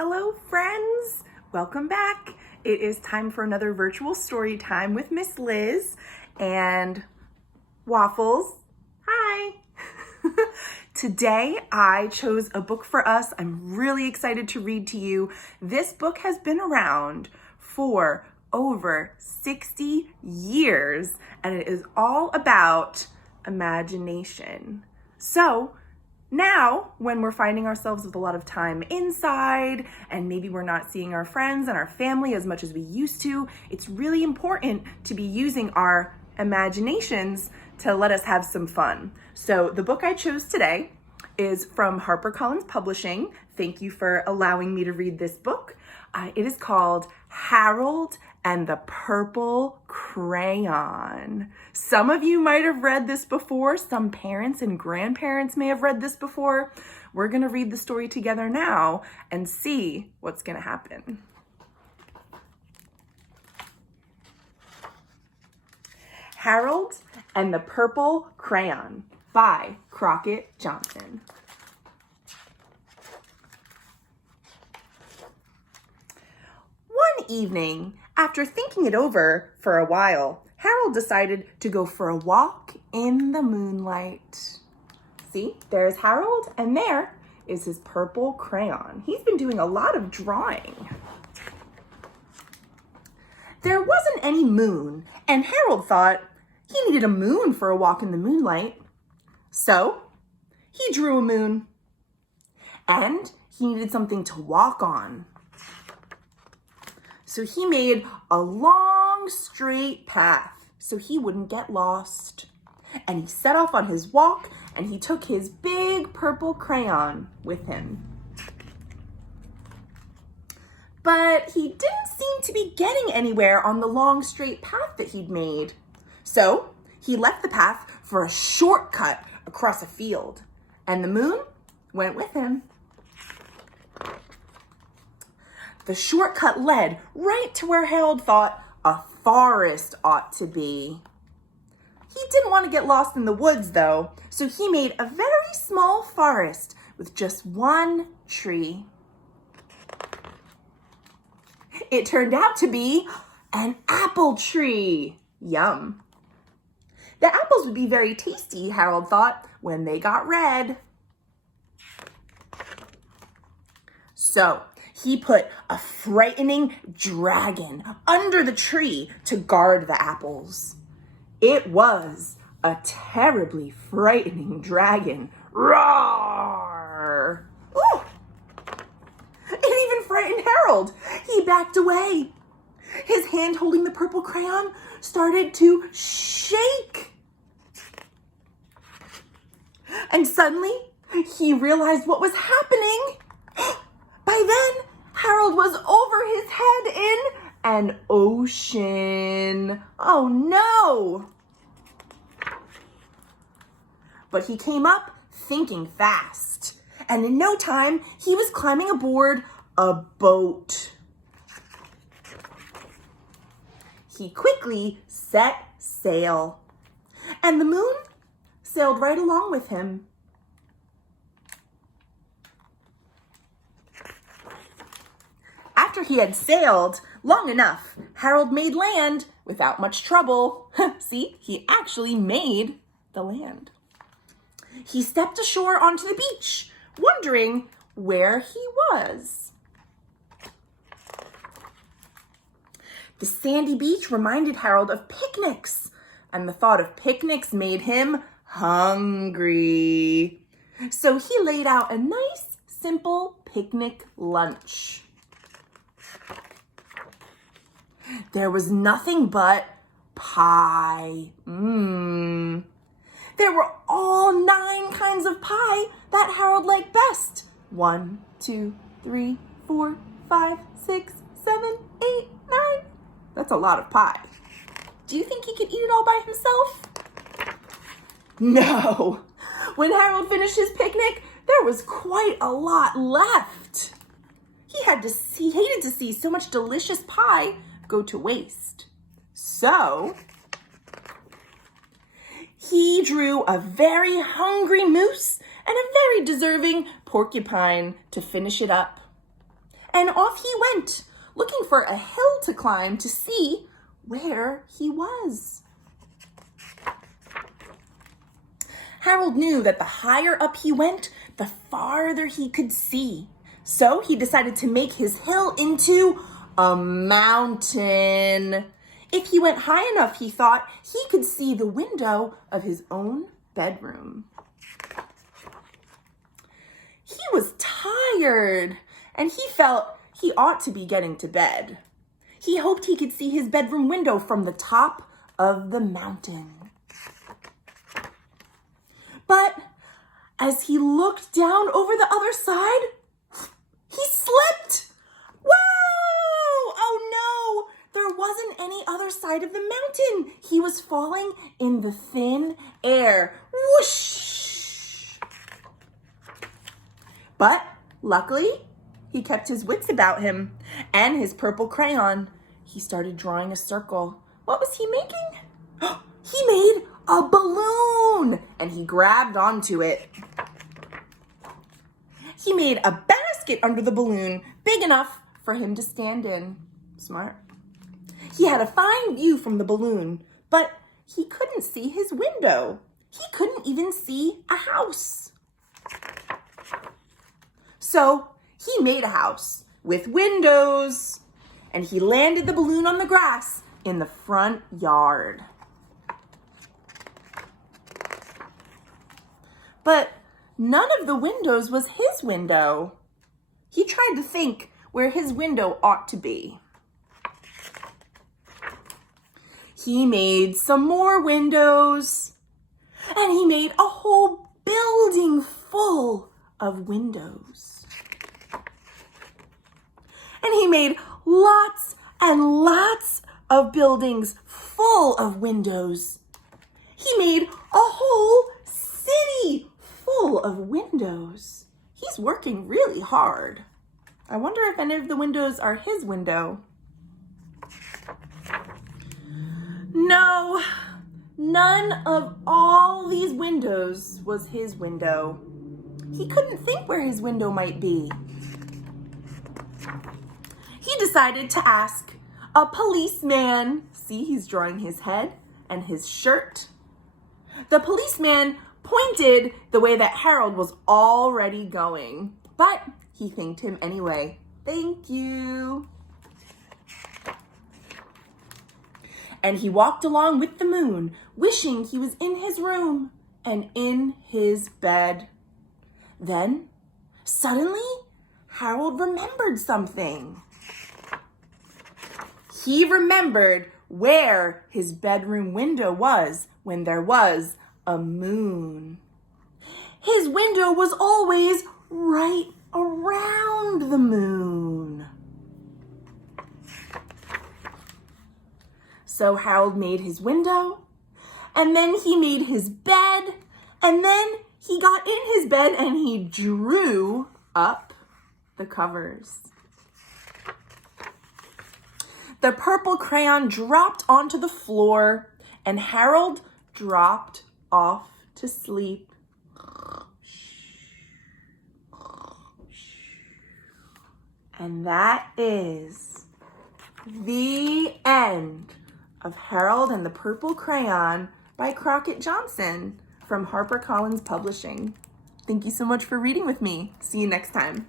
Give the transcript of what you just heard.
Hello, friends. Welcome back. It is time for another virtual story time with Miss Liz and Waffles. Hi. Today, I chose a book for us. I'm really excited to read to you. This book has been around for over 60 years, and it is all about imagination. So, now, when we're finding ourselves with a lot of time inside and maybe we're not seeing our friends and our family as much as we used to, it's really important to be using our imaginations to let us have some fun. So the book I chose today is from HarperCollins Publishing. Thank you for allowing me to read this book. It is called Harold and the Purple Crayon. Some of you might have read this before. Some parents and grandparents may have read this before. We're going to read the story together now and see what's going to happen. Harold and the Purple Crayon by Crockett Johnson. One evening, after thinking it over for a while, Harold decided to go for a walk in the moonlight. See, there's Harold, and there is his purple crayon. He's been doing a lot of drawing. There wasn't any moon, and Harold thought he needed a moon for a walk in the moonlight. So he drew a moon, and he needed something to walk on. So he made a long, straight path so he wouldn't get lost. And he set off on his walk, and he took his big purple crayon with him. But he didn't seem to be getting anywhere on the long, straight path that he'd made. So he left the path for a shortcut across a field, and the moon went with him. The shortcut led right to where Harold thought a forest ought to be. He didn't want to get lost in the woods, though, so he made a very small forest with just one tree. It turned out to be an apple tree. Yum. The apples would be very tasty, Harold thought, when they got red. So he put a frightening dragon under the tree to guard the apples. It was a terribly frightening dragon. Roar! Ooh! It even frightened Harold. He backed away. His hand holding the purple crayon started to shake. And suddenly, he realized what was happening. By then, Harold was over his head in an ocean. Oh no! But he came up thinking fast, and in no time, he was climbing aboard a boat. He quickly set sail, and the moon sailed right along with him. After he had sailed long enough, Harold made land without much trouble. See, he actually made the land. He stepped ashore onto the beach, wondering where he was. The sandy beach reminded Harold of picnics, and the thought of picnics made him hungry. So he laid out a nice, simple picnic lunch. There was nothing but pie. There were all 9 kinds of pie that Harold liked best. 1, 2, 3, 4, 5, 6, 7, 8, 9. That's a lot of pie. Do you think he could eat it all by himself? No. When Harold finished his picnic, there was quite a lot left. He hated to see so much delicious pie go to waste. So he drew a very hungry moose and a very deserving porcupine to finish it up. and off he went, looking for a hill to climb to see where he was. Harold knew that the higher up he went, the farther he could see. So he decided to make his hill into a mountain. If he went high enough, he thought, he could see the window of his own bedroom. He was tired, and he felt he ought to be getting to bed. He hoped he could see his bedroom window from the top of the mountain. But as he looked down over the other side, he slipped. Whoa! Oh no! There wasn't any other side of the mountain. He was falling in the thin air. Whoosh! But luckily, he kept his wits about him and his purple crayon. He started drawing a circle. What was he making? He made a balloon, and he grabbed onto it. He made a basket under the balloon big enough for him to stand in. Smart. He had a fine view from the balloon, but he couldn't see his window. He couldn't even see a house. So he made a house with windows, and he landed the balloon on the grass in the front yard. But none of the windows was his window. He tried to think where his window ought to be. He made some more windows, and he made a whole building full of windows. And he made lots and lots of buildings full of windows. He made a whole city full of windows. He's working really hard. I wonder if any of the windows are his window. No, none of all these windows was his window. He couldn't think where his window might be. He decided to ask a policeman. See, he's drawing his head and his shirt. The policeman pointed the way that Harold was already going, but he thanked him anyway. Thank you. And he walked along with the moon, wishing he was in his room and in his bed. Then, suddenly, Harold remembered something. He remembered where his bedroom window was when there was a moon. His window was always right around the moon. So Harold made his window, and then he made his bed, and then he got in his bed and he drew up the covers. The purple crayon dropped onto the floor, and Harold dropped off to sleep. And that is the end of Harold and the Purple Crayon by Crockett Johnson from HarperCollins Publishing. Thank you so much for reading with me. See you next time.